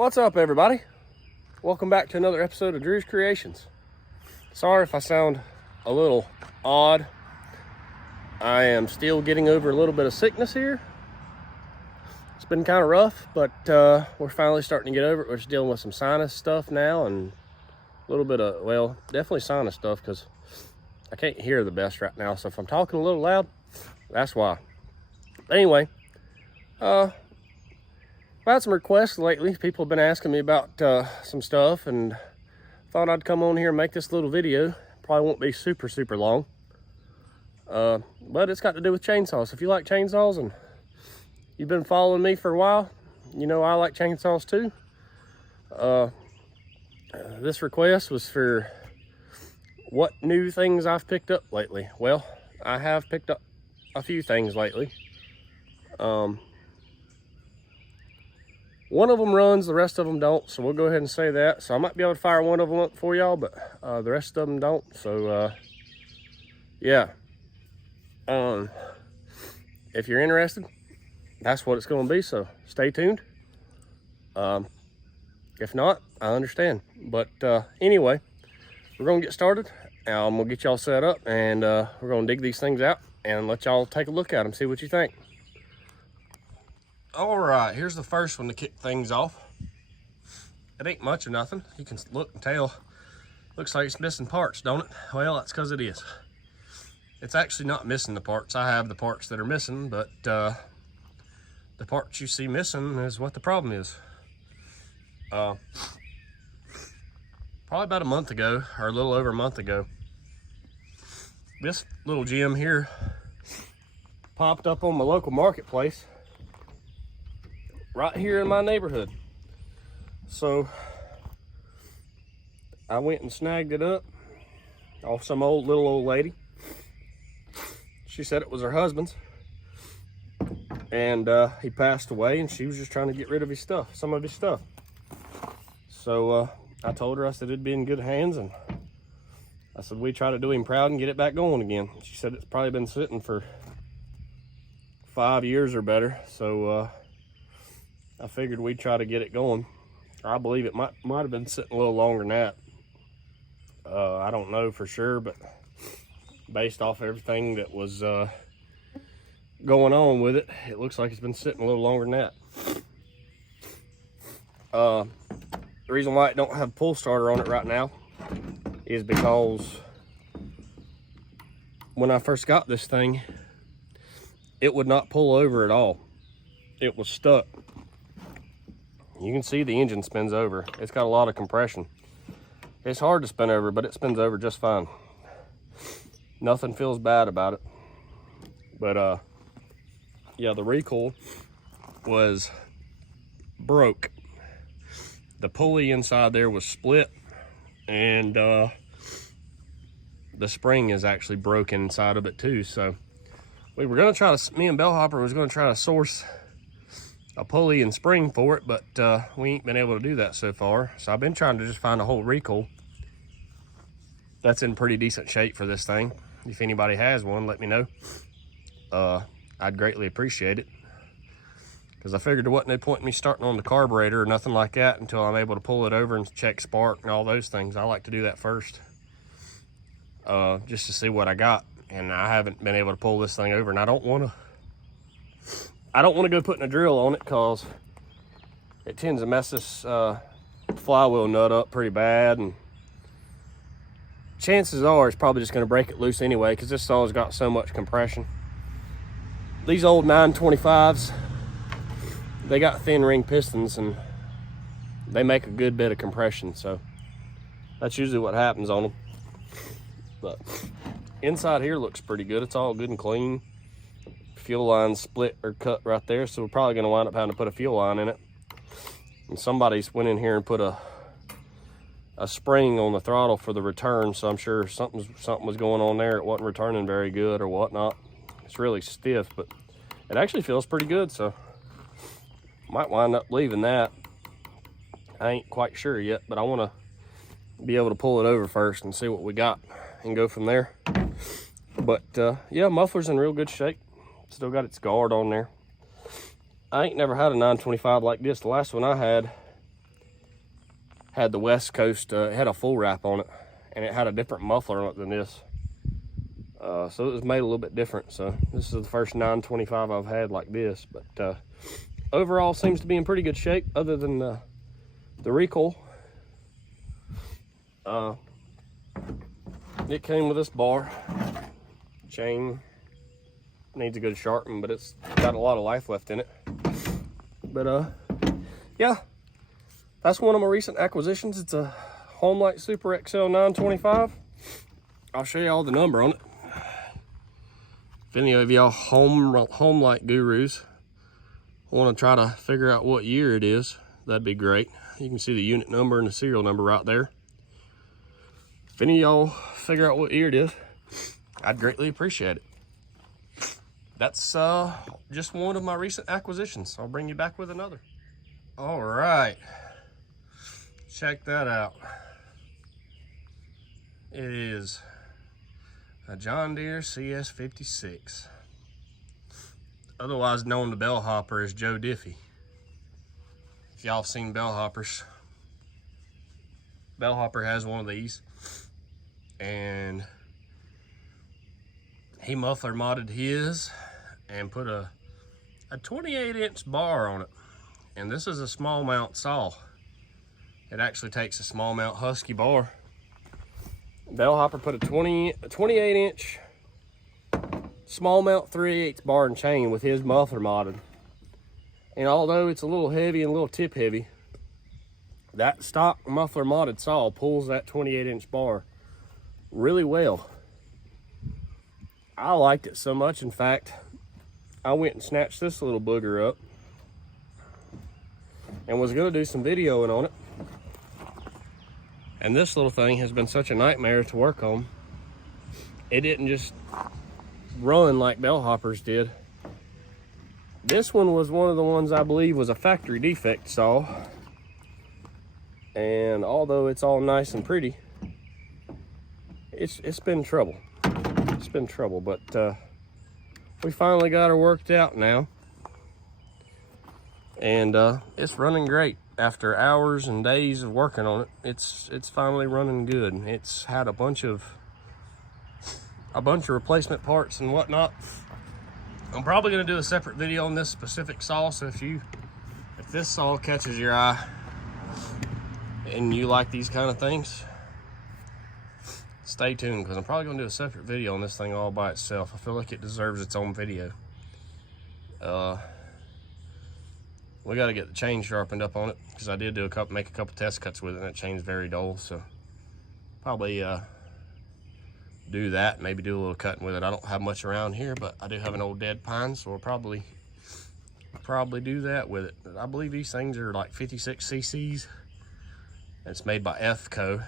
What's up, everybody? Welcome back to another episode of Drew's Creations. Sorry if I sound a little odd. I am still getting over a little bit of sickness here. It's been kind of rough, but we're finally starting to get over it. We're just dealing with some sinus stuff now and a little bit of, well, definitely sinus stuff because I can't hear the best right now. So if I'm talking a little loud, that's why. But anyway, I've had some requests lately. People have been asking me about some stuff, and thought I'd come on here and make this little video. Probably won't be super long, but it's got to do with chainsaws. If you like chainsaws and you've been following me for a while, you know I like chainsaws too. This request was for what new things I've picked up lately. Well, I have picked up a few things lately. One of them runs, the rest of them don't, so we'll go ahead and say that. So I might be able to fire one of them up for y'all, but the rest of them don't. So yeah, if you're interested, that's what it's going to be, so stay tuned. If not, I understand. But anyway, we're going to get started. I'm going to get y'all set up, and we're going to dig these things out and let y'all take a look at them, see what you think. All right, here's the first one to kick things off. It ain't much of nothing. You can look and tell. Looks like it's missing parts, don't it? Well, that's because it is. It's actually not missing the parts. I have the parts that are missing, but the parts you see missing is what the problem is. Probably about a month ago, or a little over a month ago, this little gem here popped up on my local marketplace right here in my neighborhood. So I went and snagged it up off some little old lady. She said it was her husband's, and he passed away, and she was just trying to get rid of his stuff, some of his stuff. So I told her, I said it'd be in good hands, and I said we try to do him proud and get it back going again. She said it's probably been sitting for 5 years or better, so I figured we'd try to get it going. I believe it might have been sitting a little longer than that. I don't know for sure, but based off everything that was going on with it, it looks like it's been sitting a little longer than that. The reason why it don't have a pull starter on it right now is because when I first got this thing, it would not pull over at all. It was stuck. You can see the engine spins over. It's got a lot of compression. It's hard to spin over, but it spins over just fine. Nothing feels bad about it. But yeah, the recoil was broke. The pulley inside there was split, and the spring is actually broken inside of it too. So we were gonna try to, me and Bellhopper was gonna try to source a pulley and spring for it, but we ain't been able to do that so far. So I've been trying to just find a whole recoil that's in pretty decent shape for this thing. If anybody has one, let me know. I'd greatly appreciate it, because I figured there wasn't no point in me starting on the carburetor or nothing like that until I'm able to pull it over and check spark and all those things. I like to do that first, just to see what I got. And I haven't been able to pull this thing over, and I don't want to go putting a drill on it, because it tends to mess this flywheel nut up pretty bad, and chances are it's probably just going to break it loose anyway, because this saw's got so much compression. These old 925s, they got thin ring pistons, and they make a good bit of compression, so that's usually what happens on them. But inside here looks pretty good. It's all good and clean. Fuel line split or cut right there, so we're probably going to wind up having to put a fuel line in it. And somebody's went in here and put a spring on the throttle for the return, so I'm sure something was going on there. It wasn't returning very good or whatnot. It's really stiff, but it actually feels pretty good, so might wind up leaving that. I ain't quite sure yet, but I want to be able to pull it over first and see what we got and go from there. But yeah, muffler's in real good shape. Still got its guard on there. I ain't never had a 925 like this. The last one I had had the West Coast, it had a full wrap on it, and it had a different muffler on it than this. So it was made a little bit different. So this is the first 925 I've had like this, but overall seems to be in pretty good shape other than the recoil. It came with this bar. Chain needs a good sharpen, but it's got a lot of life left in it. But yeah, that's one of my recent acquisitions. It's a Homelite Super XL 925. I'll show you all the number on it. If any of y'all Homelite gurus want to try to figure out what year it is, that'd be great. You can see the unit number and the serial number right there. If any of y'all figure out what year it is, I'd greatly appreciate it. That's just one of my recent acquisitions. I'll bring you back with another. All right, check that out. It is a John Deere CS56, otherwise known to bellhopper as Joe Diffie. If y'all have seen bellhoppers, bellhopper has one of these, and he muffler modded his and put a 28-inch bar on it. And this is a small mount saw. It actually takes a small mount Husky bar. Bellhopper put a 28-inch small mount 3/8 bar and chain with his muffler modded. And although it's a little heavy and a little tip heavy, that stock muffler modded saw pulls that 28-inch bar really well. I liked it so much, in fact, I went and snatched this little booger up and was gonna do some videoing on it. And this little thing has been such a nightmare to work on. It didn't just run like bellhoppers did. This one was one of the ones I believe was a factory defect saw. And although it's all nice and pretty, it's been trouble. It's been trouble, but we finally got her worked out now. And it's running great. After hours and days of working on it, it's finally running good. It's had a bunch of replacement parts and whatnot. I'm probably gonna do a separate video on this specific saw, so if this saw catches your eye and you like these kind of things, stay tuned, because I'm probably gonna do a separate video on this thing all by itself. I feel like it deserves its own video. We got to get the chain sharpened up on it, because I did make a couple test cuts with it, and that chain's very dull. So probably do that. Maybe do a little cutting with it. I don't have much around here, but I do have an old dead pine, so we'll probably do that with it. I believe these things are like 56 cc's. It's made by FCO.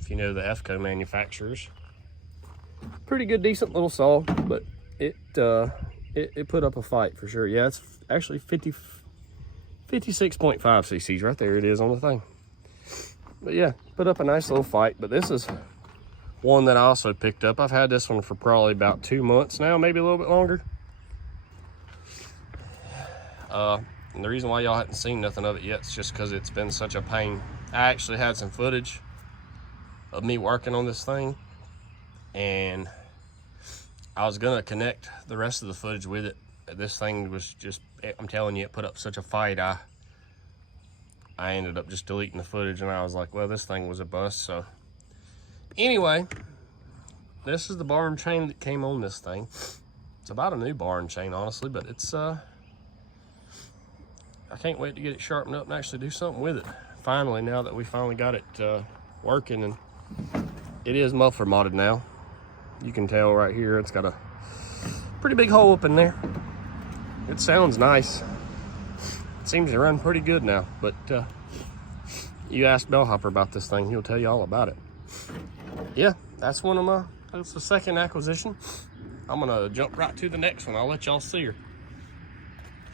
If you know the FCO manufacturers, pretty good, decent little saw, but it put up a fight for sure. Yeah, it's actually 56.5 cc's right there. It is on the thing. But yeah, put up a nice little fight. But this is one that I also picked up. I've had this one for probably about 2 months now, maybe a little bit longer. And the reason why y'all hadn't seen nothing of it yet is just because it's been such a pain. I actually had some footage of me working on this thing, and I was gonna connect the rest of the footage with it. This thing was just, I'm telling you, it put up such a fight. I ended up just deleting the footage, and I was like, well, this thing was a bust. So anyway, this is the bar and chain that came on this thing. It's about a new bar and chain, honestly, but it's I can't wait to get it sharpened up and actually do something with it finally, now that we finally got it working. And it is muffler modded now. You can tell right here it's got a pretty big hole up in there. It sounds nice. It seems to run pretty good now, but you ask Bellhopper about this thing, he'll tell you all about it. Yeah, that's that's the second acquisition. I'm gonna jump right to the next one. I'll let y'all see her.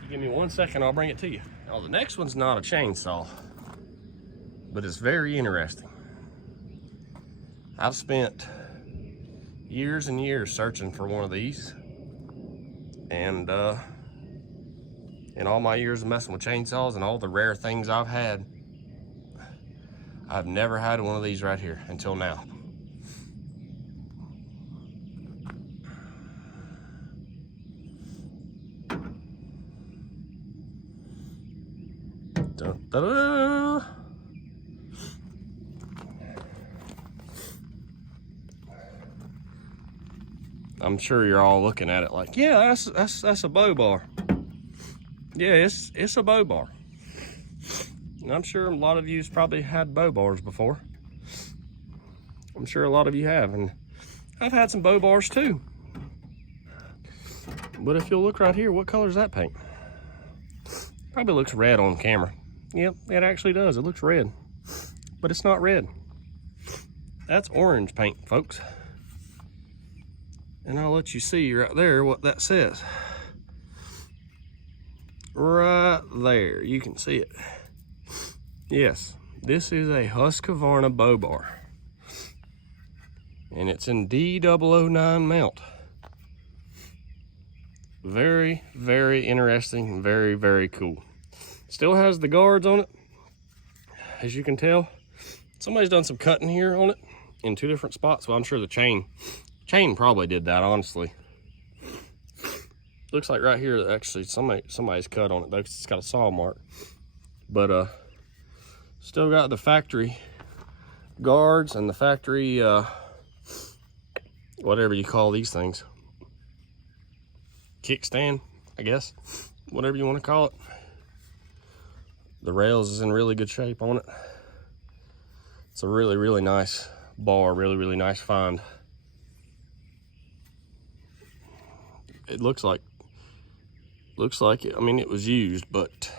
You give me 1 second, I'll bring it to you. Now, the next one's not a chainsaw, but it's very interesting. I've spent years and years searching for one of these, and in all my years of messing with chainsaws and all the rare things I've had, I've never had one of these right here until now. Dun, da, da. I'm sure you're all looking at it like, yeah, that's a bow bar. Yeah, it's a bow bar. And I'm sure a lot of you's probably had bow bars before. I'm sure a lot of you have, and I've had some bow bars too. But if you'll look right here, what color is that paint? Probably looks red on camera. Yep, it actually does. It looks red, but it's not red. That's orange paint, folks. And I'll let you see right there what that says. Right there, you can see it. Yes, this is a Husqvarna bow bar. And it's in D009 mount. Very, very interesting, very, very cool. Still has the guards on it. As you can tell, somebody's done some cutting here on it in 2 different spots. Well, I'm sure the chain probably did that, honestly. Looks like right here, actually, somebody's cut on it, though, 'cause it's got a saw mark. But still got the factory guards and the factory, whatever you call these things. Kickstand, I guess, whatever you want to call it. The rails is in really good shape on it. It's a really, really nice bar, really, really nice find. It looks like it, I mean, it was used, but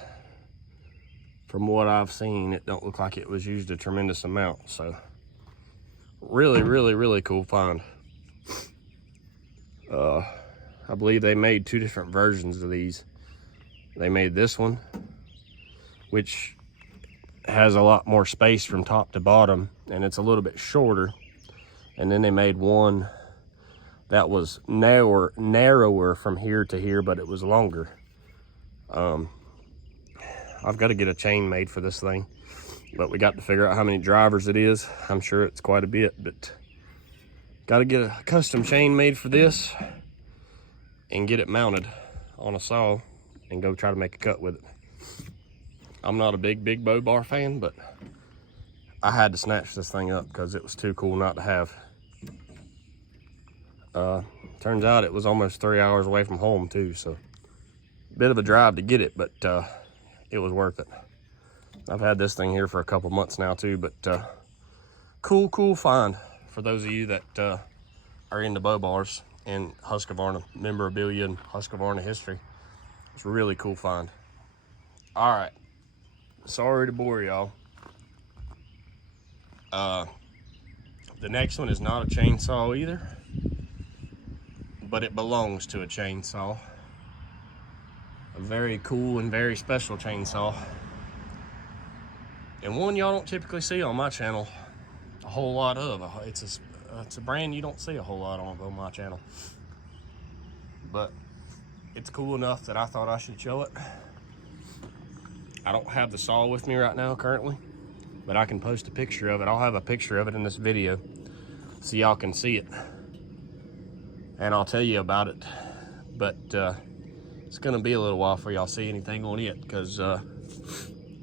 from what I've seen, it don't look like it was used a tremendous amount. So really, really, really cool find. I believe they made 2 different versions of these. They made this one, which has a lot more space from top to bottom, and it's a little bit shorter. And then they made one that was narrower from here to here, but it was longer. I've got to get a chain made for this thing, but we got to figure out how many drivers it is. I'm sure it's quite a bit, but got to get a custom chain made for this and get it mounted on a saw and go try to make a cut with it. I'm not a big bow bar fan, but I had to snatch this thing up because it was too cool not to have. Turns out it was almost 3 hours away from home too, so bit of a drive to get it, but it was worth it. I've had this thing here for a couple months now too, but cool find for those of you that are into bow bars and Husqvarna memorabilia and Husqvarna history. It's a really cool find. All right, sorry to bore y'all. The next one is not a chainsaw either, but it belongs to a chainsaw. A very cool and very special chainsaw. And one y'all don't typically see on my channel a whole lot of. It's a brand you don't see a whole lot on my channel. But it's cool enough that I thought I should show it. I don't have the saw with me right now currently, but I can post a picture of it. I'll have a picture of it in this video so y'all can see it. And I'll tell you about it. But it's gonna be a little while before y'all see anything on it, because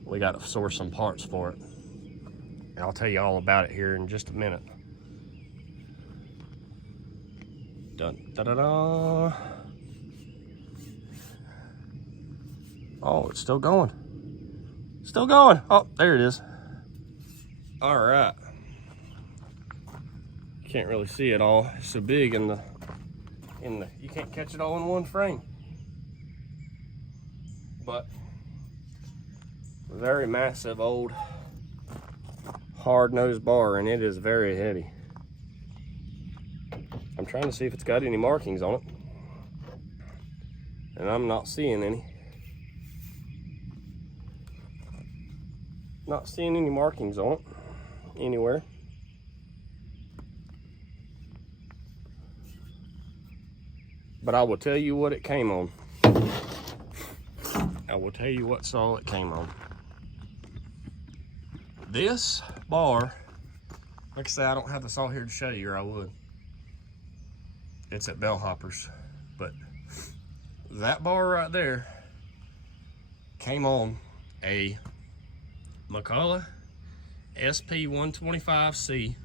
we got to source some parts for it. And I'll tell you all about it here in just a minute. Dun, da, da, da. Oh, it's still going. Still going. Oh, there it is. All right. Can't really see it all. It's so big in the you can't catch it all in one frame. But very massive old hard-nosed bar, and it is very heavy. I'm trying to see if it's got any markings on it, and I'm not seeing any. Not seeing any markings on it anywhere. But I will tell you what it came on. I will tell you what saw it came on. This bar, like I say, I don't have the saw here to show you, or I would. It's at Bellhoppers, but that bar right there came on a McCulloch SP125C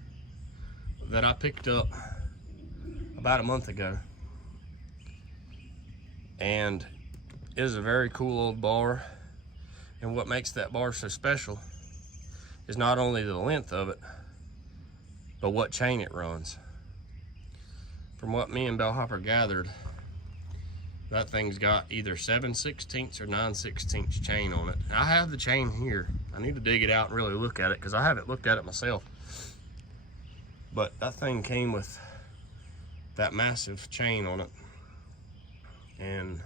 that I picked up about a month ago, and it is a very cool old bar. And what makes that bar so special is not only the length of it, but what chain it runs. From what me and Bellhopper gathered, that thing's got either 7/16 or 9/16 chain on it. I have the chain here. I need to dig it out and really look at it, because I haven't looked at it myself. But that thing came with that massive chain on it. And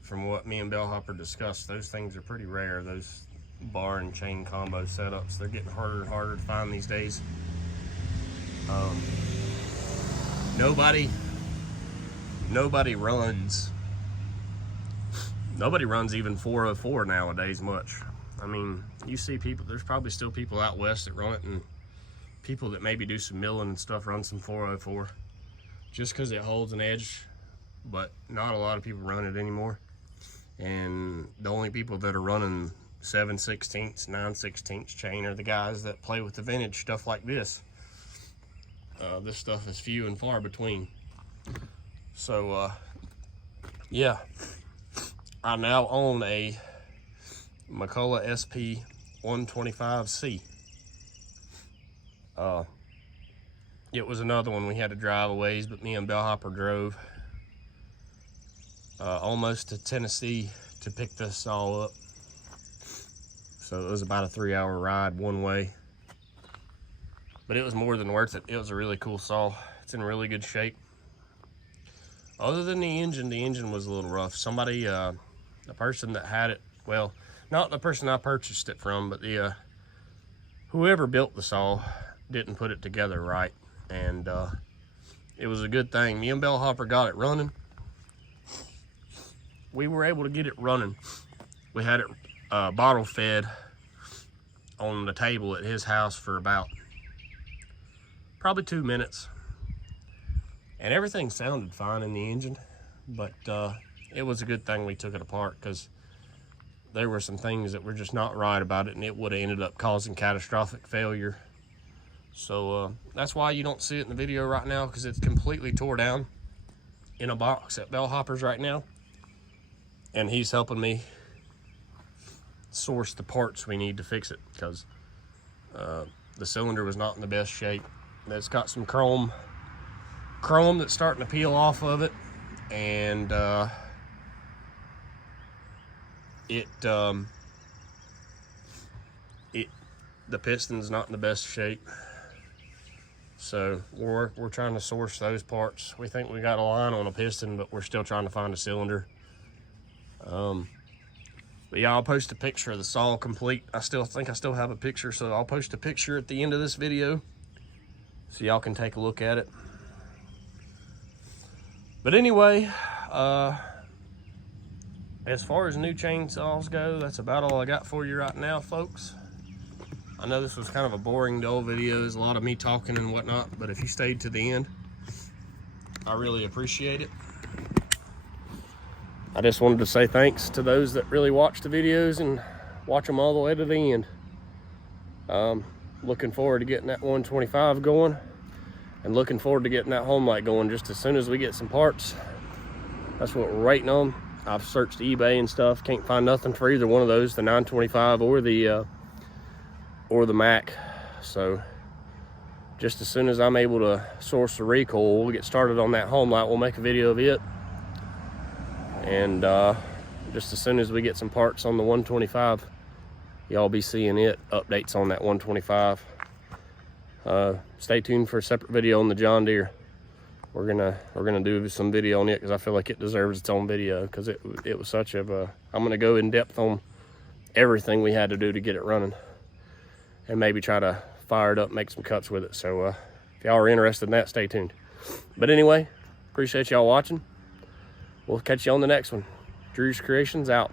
from what me and Bellhopper discussed, those things are pretty rare. Those bar and chain combo setups, they're getting harder and harder to find these days. Nobody runs even 404 nowadays much. I mean, you see people, there's probably still people out west that run it, and people that maybe do some milling and stuff run some 404 just because it holds an edge, but not a lot of people run it anymore. And the only people that are running 7/16, 9/16 chain are the guys that play with the vintage stuff like this. This stuff is few and far between. So yeah, I now own a McCulloch SP125C. It was another one we had to drive a ways, but me and Bellhopper drove almost to Tennessee to pick this all up. So it was about a 3-hour ride one way, but it was more than worth it. It was a really cool saw. It's in really good shape. Other than the engine was a little rough. Somebody, the person that had it, well, not the person I purchased it from, but the whoever built the saw didn't put it together right. And it was a good thing. Me and Bellhopper got it running. We were able to get it running. We had it bottle fed on the table at his house for about probably 2 minutes. And everything sounded fine in the engine, but it was a good thing we took it apart, because there were some things that were just not right about it, and it would have ended up causing catastrophic failure. So that's why you don't see it in the video right now, because it's completely tore down in a box at Bellhoppers right now. And he's helping me source the parts we need to fix it, because the cylinder was not in the best shape. It's got some chrome that's starting to peel off of it, and the piston's not in the best shape. So we're trying to source those parts. We think we got a line on a piston, but we're still trying to find a cylinder. But yeah, I'll post a picture of the saw complete. I still think I still have a picture, so I'll post a picture at the end of this video so y'all can take a look at it. But anyway, as far as new chainsaws go, that's about all I got for you right now, folks. I know this was kind of a boring, dull video. There's a lot of me talking and whatnot, but if you stayed to the end, I really appreciate it. I just wanted to say thanks to those that really watch the videos and watch them all the way to the end. Looking forward to getting that 125 going, and looking forward to getting that home light going just as soon as we get some parts. That's what we're waiting on. I've searched eBay and stuff, can't find nothing for either one of those, the 925 or the Mac. So just as soon as I'm able to source the recoil, we'll get started on that home light. We'll make a video of it, and just as soon as we get some parts on the 125, y'all be seeing updates on that 125. Stay tuned for a separate video on the John Deere. We're gonna do some video on it, because I feel like it deserves its own video, because it was such a I'm gonna go in depth on everything we had to do to get it running, and maybe try to fire it up, make some cuts with it. So if y'all are interested in that, stay tuned. But anyway, appreciate y'all watching. We'll catch you on the next one. Drew's Creations out.